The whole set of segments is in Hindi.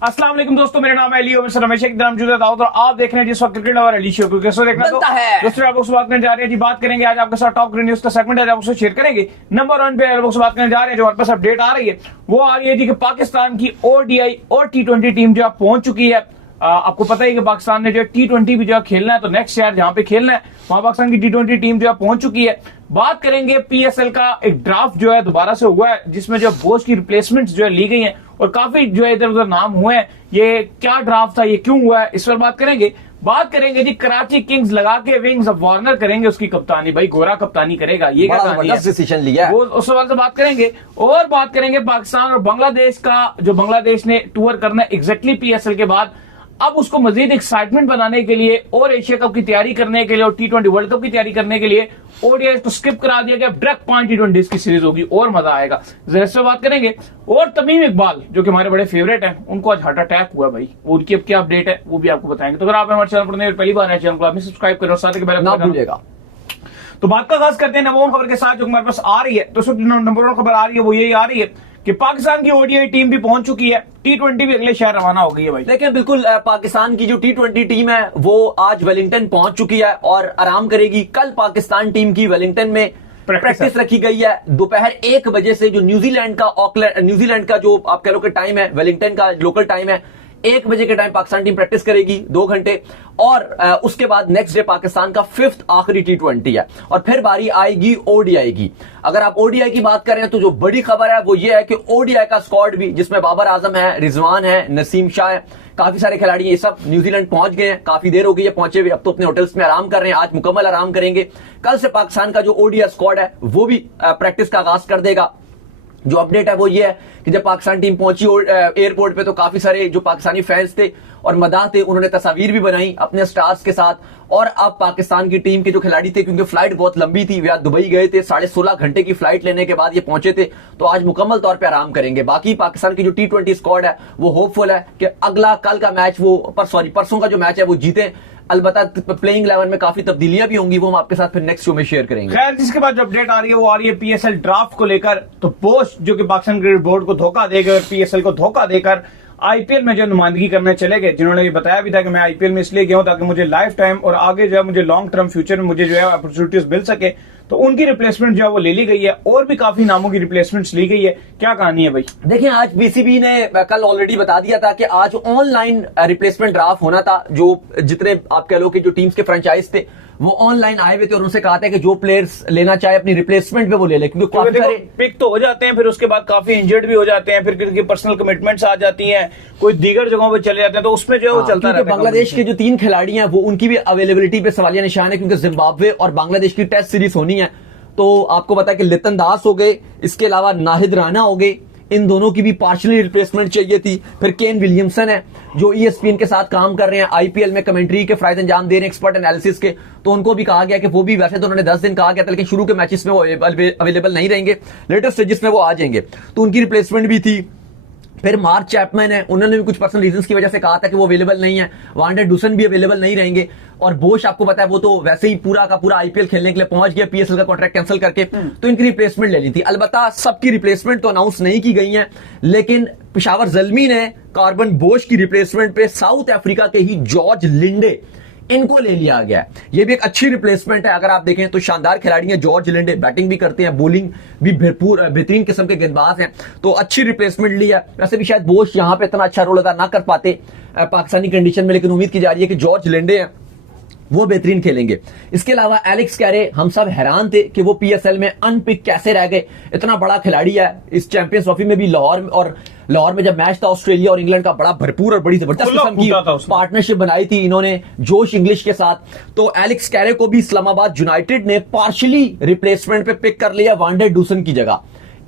अस्सलाम वालेकुम दोस्तों, मेरा नाम है अली और मैं रमेश एक नाम जुदा दाऊद और आप देख रहे हैं जिस वक्त क्रिकेट और अली शो को कैसे देखना है दोस्तों। आप लोग से बात करने जा रहे हैं जी, बात करेंगे आज आपके साथ टॉप न्यूज का सेगमेंट है, आप उससे शेयर करेंगे। नंबर 1 पे आप लोग से बात करने जा रहे हैं, जो हमारे पास अपडेट आ रही है वो आ रही है जी कि पाकिस्तान की ओडीआई और T20 टीम जो पहुंच चुकी है। आपको पता है कि पाकिस्तान ने जो T20 भी जो खेलना है, तो नेक्स्ट ईयर जहां पे खेलना है वहां पाकिस्तान की T20 टीम जो पहुंच चुकी है। बात करेंगे PSL का एक ड्राफ्ट जो है दोबारा से हुआ है, जिसमें जो बोस की रिप्लेसमेंट जो है ली गई है और काफी जो है इधर उधर नाम हुए हैं। ये क्या ड्राफ्ट था, ये क्यों हुआ है, इस पर बात करेंगे। बात करेंगे जी कराची किंग्स लगा के विंग्स ऑफ वार्नर करेंगे उसकी कप्तानी, भाई गोरा कप्तानी करेगा, ये क्या कहानी है, डिसीजन लिया है। वो उस सवाल से बात करेंगे। और बात करेंगे पाकिस्तान और बांग्लादेश का, जो बांग्लादेश ने टूर करना है एग्जैक्टली PSL के बाद, अब उसको मजीद एक्साइटमेंट बनाने के लिए और एशिया कप की तैयारी करने के लिए और T20 वर्ल्ड कप की तैयारी करने के लिए ओडीआई को स्किप करा दिया गया। डायरेक्ट 5 T20 की सीरीज होगी और मजा आएगा, जरा इससे बात करेंगे। और तमीम इकबाल जो कि हमारे बड़े फेवरेट हैं, उनको आज हार्ट अटैक हुआ भाई, उनकी अब क्या अपडेट है वो भी आपको बताएंगे। तो अगर आप हमारे चैनल पर पहली बार है, चैनल को आपने सब्सक्राइब करें और साथ ही बेल आइकन भूलिएगा। तो बात का खास करते हैं नंबर 1 खबर के साथ जो हमारे पास आ रही है। तो नंबर 1 खबर आ रही है वो यही आ रही है कि पाकिस्तान की ओडीआई टीम भी पहुंच चुकी है, T20 भी अगले शहर रवाना हो गई है भाई। देखिए बिल्कुल, पाकिस्तान की जो T20 टीम है वो आज वेलिंगटन पहुंच चुकी है और आराम करेगी। कल पाकिस्तान टीम की वेलिंगटन में प्रैक्टिस रखी गई है। दोपहर 1 बजे से जो न्यूजीलैंड का जो आप कह लो कि टाइम है, वेलिंगटन का लोकल टाइम है, 1 बजे के टाइम पाकिस्तान टीम प्रैक्टिस करेगी 2 घंटे। और उसके बाद नेक्स्ट डे पाकिस्तान का 5th आखिरी T20 है और फिर बारी आएगी ओडीआई की। अगर आप ओडीआई की बात करें तो जो बड़ी खबर है वो ये है कि ओडीआई का स्क्वाड भी, जिसमें बाबर आजम है, रिजवान है, नसीम शाह है, काफी सारे खिलाड़ी ये सब न्यूजीलैंड पहुंच गए हैं। काफी देर हो गई है पहुंचे हुए, अब तो अपने होटल्स में आराम कर रहे हैं। आज मुकम्मल आराम करेंगे। कल से पाकिस्तान का जो ओडीआई स्क्वाड है वो भी प्रैक्टिस का आगाज कर देगा। जो अपडेट है वो ये है कि जब पाकिस्तान टीम पहुंची एयरपोर्ट पे तो काफी सारे जो पाकिस्तानी फैंस थे और मदाह थे, उन्होंने तस्वीर भी बनाई अपने स्टार्स के साथ। और अब पाकिस्तान की टीम के जो खिलाड़ी थे, क्योंकि फ्लाइट बहुत लंबी थी, वे आज दुबई गए थे, 16.5 घंटे की फ्लाइट लेने के बाद ये पहुंचे थे, तो आज मुकम्मल तौर पे आराम करेंगे। बाकी पाकिस्तान की जो T20 स्क्वाड है वो होपफुल है कि अगला कल का मैच परसों का जो मैच है वो जीते। अलबत्ता प्लेइंग 11 में काफी तब्दीलियां भी होंगी, वो हम आपके साथ फिर नेक्स्ट शो में शेयर करेंगे। खैर, जिसके बाद जो अपडेट आ रही है वो आ रही है PSL ड्राफ्ट को लेकर। तो बोस जो कि पाकिस्तान क्रिकेट बोर्ड को धोखा देकर और PSL को धोखा देकर IPL में जो नुमाइंदगी करने चले गए, जिन्होंने ये बताया भी था कि मैं IPL में इसलिए गया हूं ताकि मुझे लाइफ टाइम और आगे जो है मुझे लॉन्ग टर्म फ्यूचर में मुझे जो है अपॉर्चुनिटीज मिल सके, तो उनकी रिप्लेसमेंट जो है वो ले ली गई है और भी काफी नामों की रिप्लेसमेंट्स ली गई है। क्या कहानी है भाई? देखिए, आज BCB ने कल ऑलरेडी बता दिया था कि आज ऑनलाइन रिप्लेसमेंट ड्राफ्ट होना था। जो जितने आप कह लो कि जो टीम्स के फ्रेंचाइज थे वो ऑनलाइन आए हुए थे और उनसे कहा था कि जो प्लेयर्स लेना चाहे अपनी रिप्लेसमेंट पे वो ले ले, क्योंकि काफी सारे पिक तो हो जाते हैं, फिर उसके बाद काफी इंजर्ड भी हो जाते हैं, फिर किसी की पर्सनल कमिटमेंट्स आ जाती हैं, कोई दीगर जगहों पे चले जाते हैं, तो उसमें जो है वो चलता रहता है। बांग्लादेश के जो 3 खिलाड़ी हैं वो उनकी भी अवेलेबिलिटी पे सवालिया निशान है, क्योंकि जिम्बाब्वे और बांग्लादेश की टेस्ट सीरीज होनी है। तो आपको पता है कि लितन दास हो गए, इसके अलावा नाहिद राना हो गए, इन दोनों की भी पार्शियली रिप्लेसमेंट चाहिए थी। फिर केन विलियमसन है जो ESPN के साथ काम कर रहे हैं, IPL में कमेंट्री के फराइज अंजाम दे रहे हैं, एक्सपर्ट एनालिसिस के, तो उनको भी कहा गया कि वो भी, वैसे तो उन्होंने 10 दिन कहा गया था लेकिन शुरू के मैचेस में वो अवेलेबल नहीं रहेंगे, लेटेस्ट स्टेजेस में वो आ जाएंगे, तो उनकी रिप्लेसमेंट भी थी। फिर मार्क चैपमैन है, उन्होंने भी कुछ पर्सनल रीजंस की वजह से कहा था कि वो अवेलेबल नहीं है। वांडर डूसन भी अवेलेबल नहीं रहेंगे। और बोश आपको पता है वो तो वैसे ही पूरा का पूरा IPL खेलने के लिए पहुंच गया PSL का कॉन्ट्रैक्ट कैंसिल करके, तो इनकी रिप्लेसमेंट ले ली थी। अलबत्ता सबकी रिप्लेसमेंट तो अनाउंस नहीं की गई है, लेकिन पेशावर ज़ल्मी ने कार्बन बोश की रिप्लेसमेंट पे साउथ अफ्रीका के ही जॉर्ज लिंडे, इनको ले लिया गया। ये भी एक अच्छी रिप्लेसमेंट है। अगर आप देखें तो शानदार खिलाड़ी हैं जॉर्ज लिंडे, बैटिंग भी करते हैं, बॉलिंग भी भरपूर बेहतरीन किस्म के गेंदबाज हैं, तो अच्छी रिप्लेसमेंट ली है। वैसे भी शायद बोश यहां पे इतना अच्छा रोल अदा ना कर पाते पाकिस्तानी कंडीशन में, लेकिन उम्मीद की जा रही है कि जॉर्ज लिंडे हैं वो बेहतरीन खेलेंगे। इसके अलावा एलेक्स कैरे, हम सब हैरान थे कि वो PSL में अनपिक कैसे रह गए। इतना बड़ा खिलाड़ी है, इस चैंपियंस ट्रॉफी में भी लाहौर में जब मैच था ऑस्ट्रेलिया और इंग्लैंड का, बड़ा भरपूर और बड़ी जबरदस्त किस्म की पार्टनरशिप बनाई थी इन्होंने जोश इंग्लिश के साथ। तो एलेक्स कैरे को भी इस्लामाबाद यूनाइटेड ने पार्शियली रिप्लेसमेंट पे पिक कर लिया वांडर डूसन की जगह।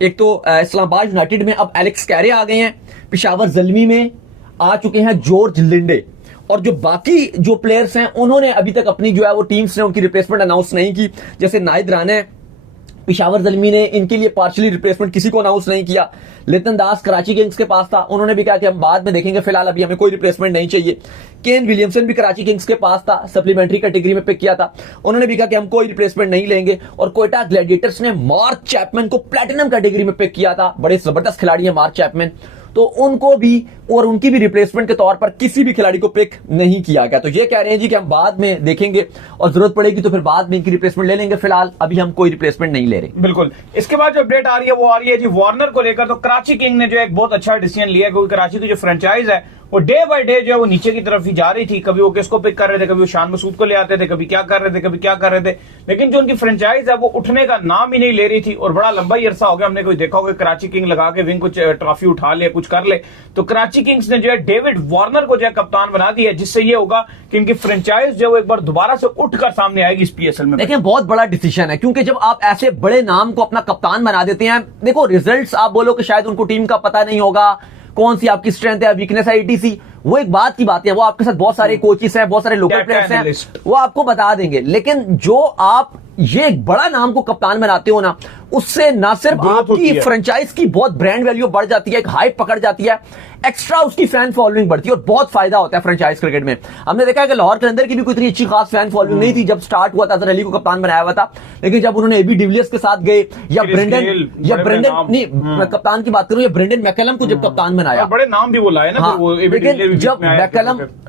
एक तो इस्लामाबाद यूनाइटेड में अब एलेक्स कैरे आ गए हैं, पेशावर ज़ल्मी में आ चुके हैं जॉर्ज लिंडे, और जो बाकी जो प्लेयर्स हैं उन्होंने अभी तक अपनी जो है वो टीम्स ने उनकी रिप्लेसमेंट अनाउंस नहीं की। जैसे नाहिद राना है, पेशावर ज़ल्मी ने इनके लिए पार्शियली रिप्लेसमेंट किसी को अनाउंस नहीं किया। लितन दास कराची किंग्स के पास था, उन्होंने भी कहा कि हम बाद में देखेंगे, फिलहाल अभी हमें कोई रिप्लेसमेंट नहीं चाहिए। केन विलियमसन भी कराची किंग्स के पास था, सप्लीमेंट्री कैटेगरी में पिक किया था, उन्होंने भी कहा कि हम कोई रिप्लेसमेंट नहीं लेंगे। और कोयटा ग्लैडिएटर्स ने मार्क चैपमैन को प्लैटिनम कैटेगरी में पिक किया था, बड़े जबरदस्त खिलाड़ी है मार्क चैपमैन, तो उनको भी और उनकी भी रिप्लेसमेंट के तौर पर किसी भी खिलाड़ी को पिक नहीं किया गया। तो ये कह रहे हैं जी कि हम बाद में देखेंगे और जरूरत पड़ेगी तो फिर बाद में इनकी रिप्लेसमेंट ले लेंगे, फिलहाल अभी हम कोई रिप्लेसमेंट नहीं ले रहे। बिल्कुल। इसके बाद जो अपडेट आ रही है वो आ रही है जी वार्नर को लेकर। तो कराची किंग ने जो एक बहुत अच्छा डिसीजन लिया, क्योंकि कराची की जो फ्रेंचाइज है वो डे बाय डे जो है वो नीचे की तरफ ही जा रही थी। कभी वो किसको पिक कर रहे थे, कभी वो शान मसूद को ले आते थे, कभी क्या कर रहे थे, कभी क्या कर रहे थे, लेकिन जो उनकी फ्रेंचाइज है वो उठने का नाम ही नहीं ले रही थी। और बड़ा लंबा ही अरसा हो गया, हमने कोई देखा होगा कराची किंग लगा के विंग कुछ ट्रॉफी उठा ले, कुछ कर ले। तो कराची किंग्स ने जो है डेविड वार्नर को जो है कप्तान बना दिया, जिससे ये होगा कि इनकी फ्रेंचाइज जो है वो एक बार दोबारा से उठकर सामने आएगी इस पीएसएल में। देखिए बहुत बड़ा डिसीजन है, क्योंकि जब आप ऐसे बड़े नाम को अपना कप्तान बना देते हैं, देखो रिजल्ट्स आप बोलो कि शायद उनको टीम का पता नहीं होगा, कौन सी आपकी स्ट्रेंथ है, वीकनेस है, ईटीसी, वो एक बात की बात है। वो आपके साथ बहुत सारे कोचेस हैं, बहुत सारे लोकल प्लेयर्स हैं, वो आपको बता देंगे। लेकिन जो आप ये एक बड़ा नाम को कप्तान बनाते हो ना, उससे ना सिर्फ आपकी फ्रेंचाइज की बहुत ब्रांड वैल्यू बढ़ जाती है, एक हाइप पकड़ जाती है, एक्स्ट्रा उसकी फैन फॉलोइंग बढ़ती है और बहुत फायदा होता है फ्रेंचाइज क्रिकेट में। हमने देखा है कि लाहौर कलंदर की भी कोई इतनी अच्छी खास फैन फॉलोइंग नहीं थी जब स्टार्ट हुआ था, अजहर अली को कप्तान बनाया हुआ था। लेकिन जब उन्होंने एबी डिविलियर्स के साथ गए या ब्रेंडन नहीं, मैं कप्तान की बात करूं, या ब्रेंडन मैकलम को जब कप्तान बनाया, बड़े नाम भी वो लाए ना। लेकिन जब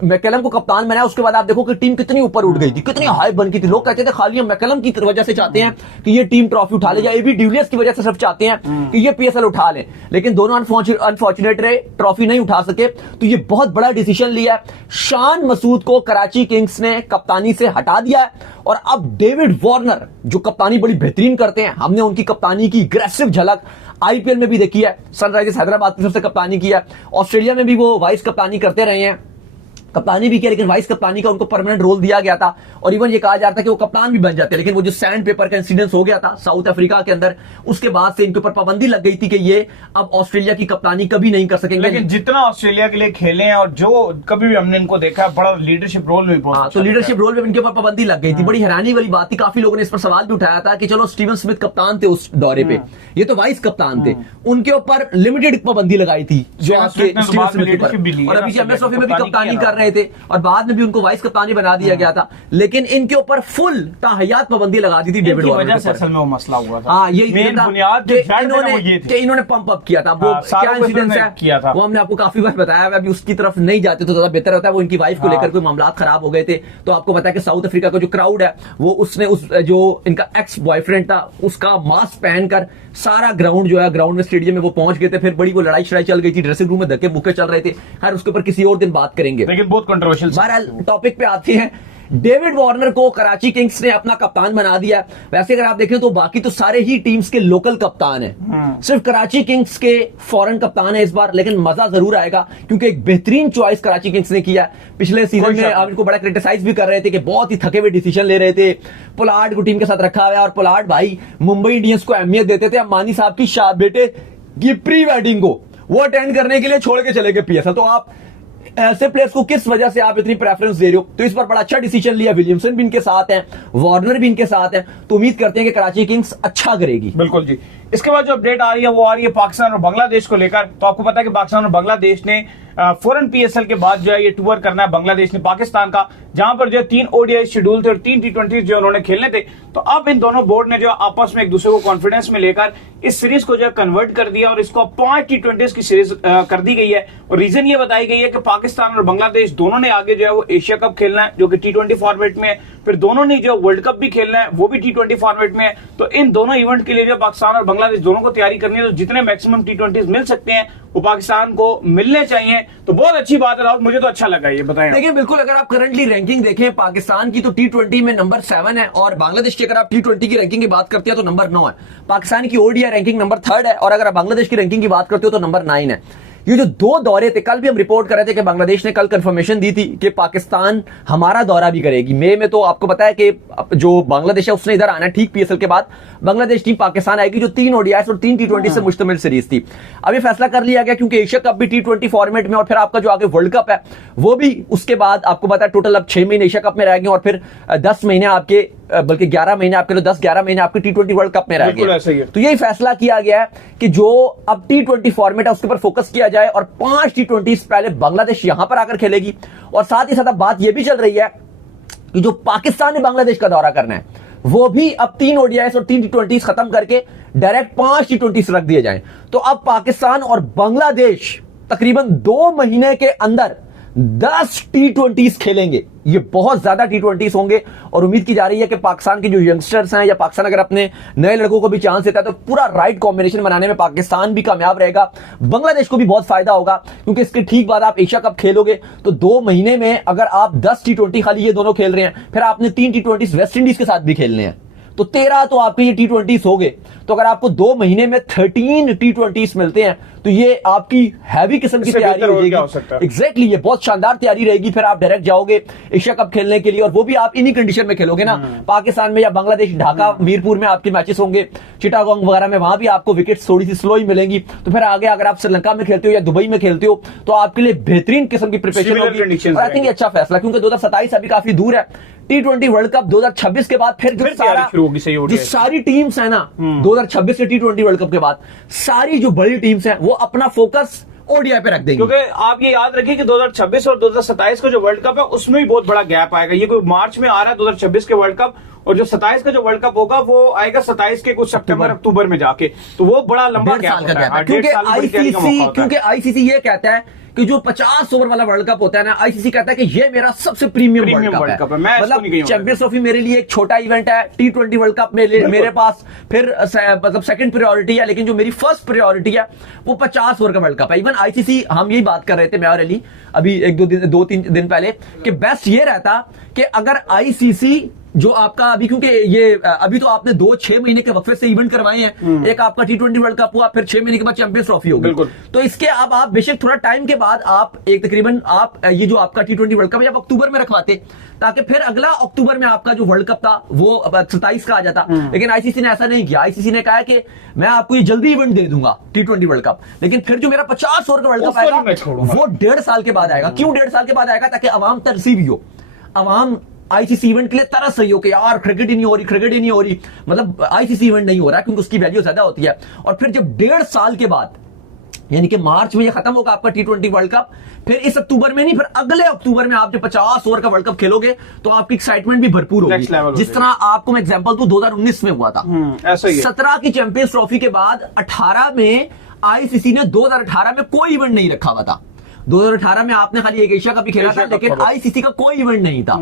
मैकलम को कप्तान बनाया उसके बाद आप देखो कि टीम कितनी ऊपर उठ गई थी, कितनी हाइप बन गई थी। लोग कहते थे खाली हम मैकलम की वजह से चाहते हैं कि ये टीम ट्रॉफी उठा ले, या एबी डिविलियर्स की वजह से सिर्फ चाहते हैं कि ये पीएसएल उठा लें। लेकिन दोनों अनफॉर्चुनेट रहे, ट्रॉफी नहीं उठा सके। तो ये बहुत बड़ा डिसीजन लिया। शान मसूद को कराची किंग्स ने कप्तानी से हटा दिया है और अब डेविड वार्नर जो कप्तानी बड़ी बेहतरीन करते हैं, हमने उनकी कप्तानी की अग्रेसिव झलक आईपीएल में भी देखी है, सनराइजर्स हैदराबाद की तरफ से कप्तानी किया, ऑस्ट्रेलिया में भी वो वाइस कप्तानी करते रहे हैं, कप्तानी भी किया, लेकिन वाइस कप्तानी का उनको परमानेंट रोल दिया गया था। और इवन ये कहा जाता है कि वो कप्तान भी बन जाते हैं। लेकिन वो जो सैंड पेपर का इंसिडेंस हो गया था साउथ अफ्रीका के अंदर, उसके बाद से इनके ऊपर पाबंदी लग गई थी कि ये अब ऑस्ट्रेलिया की कप्तानी कभी नहीं कर सकेंगे। लेकिन जितना ऑस्ट्रेलिया के लिए खेले हैं और जो कभी भी हमने इनको देखा है, बड़ा लीडरशिप रोल में तो लीडरशिप रोल में इनके ऊपर पाबंदी लग गई थी। बड़ी हैरानी वाली बात थी, काफी लोगों ने इस पर सवाल भी उठाया था कि चलो स्टीवन स्मिथ कप्तान थे उस दौरे पे, ये तो वाइस कप्तान थे, उनके ऊपर लिमिटेड पाबंदी लगाई थी जो आपके स्टीवन स्मिथ के ऊपर, और अभी एमएस ट्रॉफी में भी कप्तानी कर रहे थे और बाद में भी उनको वाइस कप्तानी बना दिया गया था। लेकिन इनके ऊपर फुल ताहयात पाबंदी लगा दी थी डेविड वार्नर से। असल में वो मसला हुआ था। हाँ, ये बुनियाद इन्होंने पंप अप किया था। वो क्या इंसिडेंस है वो हमने आपको काफी बार बताया। अभी उसकी तरफ नहीं जाते तो ज्यादा बेहतर होता है। वो इनकी वाइफ को लेकर कोई मामला खराब हो गए थे, तो आपको पता है कि साउथ अफ्रीका का जो क्राउड है वो उसने उस जो इनका एक्स बॉयफ्रेंड था उसका मास्क पहनकर सारा ग्राउंड जो है, ग्राउंड में स्टेडियम में वो पहुंच गए थे। फिर बड़ी वो लड़ाई शड़ाई चल गई थी, ड्रेसिंग रूम में धक्के मुक्के चल रहे थे। खैर उसके ऊपर किसी और दिन बात करेंगे, लेकिन बहुत कंट्रोवर्शियल। बहरहाल टॉपिक पे आते हैं। डेविड वार्नर को कराची किंग्स ने अपना कप्तान बना दिया। वैसे अगर आप देखें तो बाकी तो सारे ही टीम्स के लोकल कप्तान हैं, सिर्फ कराची किंग्स के फॉरेन कप्तान है इस बार। लेकिन मजा जरूर आएगा क्योंकि एक बेहतरीन चॉइस कराची किंग्स ने किया। पिछले सीजन में आप इनको बड़ा क्रिटिसाइज भी कर रहे थे कि बहुत ही थके हुए डिसीजन ले रहे थे। पोलार्ड को टीम के साथ रखा हुआ है और पोलार्ड भाई मुंबई इंडियंस को अहमियत देते थे। अंबानी साहब की बेटे की प्री वेडिंग को वो अटेंड करने के लिए छोड़ के चले गए पीएसएल। तो आप ऐसे प्लेयर्स को किस वजह से आप इतनी प्रेफरेंस दे रहे हो? तो इस पर बड़ा अच्छा डिसीजन लिया। विलियमसन भी इनके साथ है, वार्नर भी इनके साथ है, तो उम्मीद करते हैं कि कराची किंग्स अच्छा करेगी। बिल्कुल जी। इसके बाद जो अपडेट आ रही है वो आ रही है पाकिस्तान और बांग्लादेश को लेकर। तो आपको पता है कि पाकिस्तान और बांग्लादेश ने फौरन पीएसएल के बाद जो है ये टूर करना है बांग्लादेश ने पाकिस्तान का, जहां पर जो 3 ओडीआई शेड्यूल थे और 3 टी20 जो उन्होंने खेलने थे। तो अब इन दोनों बोर्ड ने जो आपस में एक दूसरे को कॉन्फिडेंस में लेकर इस सीरीज को जो है कन्वर्ट कर दिया और इसको 5 टी20 की सीरीज कर दी गई है। और रीजन ये बताई गई है कि पाकिस्तान और बांग्लादेश दोनों ने आगे जो है वो एशिया कप खेलना है जो कि टी20 फॉर्मेट में है, फिर दोनों ने जो वर्ल्ड कप भी खेलना है वो भी टी20 फॉर्मेट में है। तो इन दोनों इवेंट के लिए जो पाकिस्तान और बांग्लादेश दोनों को तैयारी करनी है। तो जितने मैक्सिमम टी20 मिल सकते हैं वो पाकिस्तान को मिलने चाहिए। तो बहुत अच्छी बात है राहुल, मुझे तो अच्छा लगा ये बताएं। देखिए बिल्कुल, अगर आप करंटली रैंकिंग देखें पाकिस्तान की तो टी20 में नंबर 7 है और बांग्लादेश की अगर आप टी20 की रैंकिंग की बात करते हैं तो नंबर 9 है। पाकिस्तान की ओडीआई रैंकिंग नंबर 3 है और अगर आप बांग्लादेश की रैंकिंग की बात करते हो तो नंबर 9 है। ये जो 2 दौरे थे, कल भी हम रिपोर्ट कर रहे थे कि बांग्लादेश ने कल कंफर्मेशन दी थी कि पाकिस्तान हमारा दौरा भी करेगी मई में। तो आपको पता है कि जो बांग्लादेश है उसने इधर आना है ठीक पीएसएल के बाद। बांग्लादेश टीम पाकिस्तान आएगी जो 3 ओडीआई और 3 टी20 से मुश्तमिल सीरीज थी। अब ये फैसला कर लिया गया क्योंकि एशिया कप भी टी20 फॉर्मेट में और फिर आपका जो आगे वर्ल्ड कप है वो भी उसके बाद आपको पता है टोटल अब 6 महीने एशिया कप में रहेंगे और फिर 10 महीने आपके बल्कि 11 महीने आपके 10-11 महीने आपके टी20 वर्ल्ड कप में रहेंगे। तो यही फैसला किया गया है कि जो अब टी20 फॉर्मेट है उसके ऊपर फोकस किया जाए और 5 टी20 पहले बांग्लादेश यहां पर आकर खेलेगी। और साथ ही साथ अब बात यह भी चल रही है कि जो पाकिस्तान ने बांग्लादेश का दौरा करना है वो भी अब 3 ओडीआई और 3 टी20 खत्म करके डायरेक्ट 5 टी20 रख दिए जाएं। तो अब पाकिस्तान और बांग्लादेश तकरीबन 2 महीने के अंदर 10 T20s खेलेंगे। ये बहुत ज्यादा T20s होंगे और उम्मीद की जा रही है कि पाकिस्तान के जो यंगस्टर्स हैं या पाकिस्तान अगर अपने नए लड़कों को भी चांस देता है तो पूरा राइट कॉम्बिनेशन बनाने में पाकिस्तान भी कामयाब रहेगा, बांग्लादेश को भी बहुत फायदा होगा, क्योंकि इसके ठीक बाद आप एशिया कप खेलोगे तो 2 महीने में अगर आप 10 T20 खाली ये दोनों खेल रहे हैं, फिर आपने 3 T20s वेस्ट इंडीज के साथ भी खेलने हैं, तो 13 तो आपके ये T20s हो गए। तो अगर आपको 2 महीने में 13 T20s मिलते हैं तो ये आपकी हैवी किस्म की तैयारी हो जाएगी। एग्जैक्टली, ये बहुत शानदार तैयारी रहेगी। फिर आप डायरेक्ट जाओगे एशिया कप खेलने के लिए, और वो भी आप इन्हीं कंडीशन में खेलोगे ना। पाकिस्तान में या बांग्लादेश, ढाका, मीरपुर में आपके मैचेस होंगे, चिटागोंग वगैरह में, वहां भी आपको विकेट्स थोड़ी सी स्लो ही मिलेंगी। तो फिर आगे अगर आप श्रीलंका में खेलते हो या दुबई में खेलते हो तो आपके लिए बेहतरीन किस्म की प्रिपरेशन होगी। और आई थिंक अच्छा फैसला, क्योंकि 2027 अभी काफी दूर है। T20 वर्ल्ड कप 2026 के बाद फिर जो सारी टीम्स है ना 2026 के T20 वर्ल्ड कप के बाद सारी जो बड़ी टीम्स हैं वो अपना फोकस ओडीआई पे रख देंगे। क्योंकि आप ये याद रखिए कि 2026 और 2027 का जो वर्ल्ड कप है उसमें भी बहुत बड़ा गैप आएगा। ये कोई मार्च में आ रहा है 2026 के वर्ल्ड कप, और जो 27 का जो वर्ल्ड कप होगा वो आएगा 27 के कुछ सितंबर अक्टूबर में जाके, तो वो बड़ा लंबा गैप होता है। क्योंकि आईसीसी ये कहता है कि जो 50 ओवर वाला वर्ल्ड कप होता है ना, आईसीसी कहता है कि ये मेरा सबसे प्रीमियम वर्ल्ड कप है। मतलब चैंपियंस ट्रॉफी मेरे लिए एक छोटा इवेंट है, T20 वर्ल्ड कप मेरे पास फिर मतलब सेकंड प्रायोरिटी है, लेकिन जो मेरी फर्स्ट प्रायोरिटी है वो 50 ओवर का वर्ल्ड कप है। इवन आईसीसी, हम यही बात कर रहे थे मैं और अली अभी 2-3 दिन पहले, कि बेस्ट ये रहता कि अगर आईसीसी जो आपका अभी, क्योंकि ये अभी तो आपने 2-6 महीने के वक्फे से इवेंट करवाए हैं, एक आपका T20 वर्ल्ड कप हुआ, फिर 6 महीने के बाद चैंपियंस ट्रॉफी होगी, तो इसके अब आप बेशक थोड़ा टाइम के बाद आप एक तकरीबन आप ये जो आपका T20 वर्ल्ड कप है आप अक्टूबर में रखवाते, ताकि फिर अगला अक्टूबर में आपका जो वर्ल्ड कप था वो 27 का आ जाता। लेकिन आईसीसी ने ऐसा नहीं किया। आईसीसी ने कहा कि मैं आपको ये जल्दी इवेंट दे दूंगा T20 वर्ल्ड कप, लेकिन फिर जो मेरा 50 ओवर का वर्ल्ड कप आएगा वो 1.5 साल के बाद आएगा। क्यों 1.5 साल के बाद आएगा? ताकि अवाम तरसीब हो, अवाम आईसीसी इवेंट के लिए तरस रही हो कि यार क्रिकेट ही नहीं हो रही, मतलब आईसीसी इवेंट नहीं हो रहा क्योंकि उसकी वैल्यू ज्यादा होती है। और फिर जब 1.5 साल के बाद, यानी कि मार्च में ये खत्म होगा आपका T20 वर्ल्ड कप, फिर इस अक्टूबर में नहीं, फिर अगले अक्टूबर में आप जब 50 ओवर का वर्ल्ड कप खेलोगे तो आपकी एक्साइटमेंट भी भरपूर होगी। जिस तरह आपको मैं एग्जांपल दूं 2019 में हुआ था, 17 की चैंपियंस ट्रॉफी के बाद 18 में आईसीसी ने 2018 में कोई इवेंट नहीं रखा हुआ था। 2018 में आपने खाली एक एशिया कप ही खेला था, लेकिन आईसीसी का कोई इवेंट नहीं था।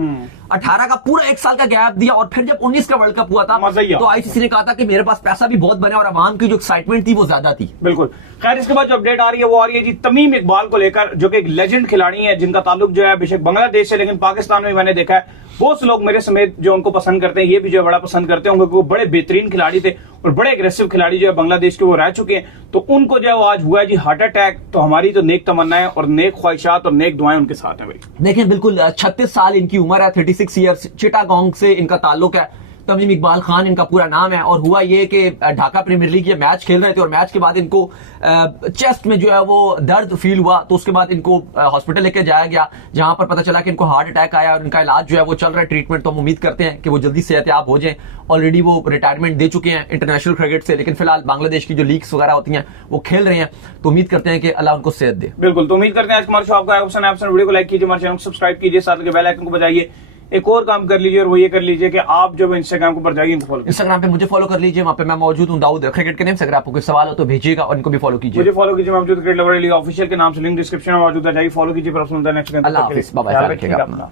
18 का पूरा 1 साल का गैप दिया, और फिर जब 19 का वर्ल्ड कप हुआ था तो आईसीसी ने कहा था कि मेरे पास पैसा भी बहुत बने और अवाम की जो एक्साइटमेंट थी वो ज्यादा थी। बिल्कुल। खैर, इसके बाद जो अपडेट आ रही है वो आ रही है जी तमीम इकबाल को लेकर, जो कि एक लेजेंड खिलाड़ी है जिनका ताल्लुक जो है बेशक बांग्लादेश से, लेकिन पाकिस्तान में मैंने देखा है बहुत से लोग मेरे समेत जो उनको पसंद करते हैं, ये भी जो बड़ा पसंद करते होंगे, वो बड़े बेहतरीन खिलाड़ी थे और बड़े एग्रेसिव खिलाड़ी जो है बांग्लादेश के वो रह चुके हैं। तो उनको जो आज हुआ है जी हार्ट अटैक, तो हमारी तो नेक तमन्नाएं और नेक ख्वाहिशात और नेक दुआएं उनके साथ हैं भाई। देखिए बिल्कुल 36 साल इनकी उम्र है, 36 ईयर्स, चिटागोंग से इनका ताल्लुक है। तमीम इकबाल खान इनका पूरा नाम है। और हुआ ये कि ढाका प्रीमियर लीग के मैच खेल रहे थे और मैच के बाद इनको चेस्ट में जो है वो दर्द फील हुआ, तो उसके बाद इनको हॉस्पिटल लेके जाया गया, जहां पर पता चला कि इनको हार्ट अटैक आया और इनका इलाज जो है वो चल रहा है, ट्रीटमेंट। तो हम उम्मीद करते हैं कि वो जल्दी सेहतयाब हो जाएं। ऑलरेडी वो रिटायरमेंट दे चुके हैं इंटरनेशनल क्रिकेट से, लेकिन फिलहाल बांग्लादेश की जो लीग्स वगैरह होती हैं वो खेल रहे हैं। तो उम्मीद करते हैं कि अल्लाह उनको सेहत दे। बिल्कुल, तो उम्मीद करते हैं आज हमारे शो आपको वीडियो को लाइक कीजिए, हमारे चैनल को सब्सक्राइब कीजिए, साथ में बेल आइकन को बजाइए। एक और काम कर लीजिए और वो ये कर लीजिए कि आप जब इंस्टाग्राम को पर जाइए, इंस्टाग्राम पे मुझे फॉलो कर लीजिए, वहां पे मैं मौजूद हूं दाऊद क्रिकेट के नेम से। अगर आपको कोई सवाल हो तो भेजिएगा और इनको भी फॉलो कीजिए। मुझे फॉलो कीजिए, मौजूद क्रिकेट लवर लीग ऑफिशियल के नाम से, लिंक डिस्क्रिप्शन में मौजूद है, जाइए फॉलो कीजिए। अल्लाह हाफिज़, बाय बाय।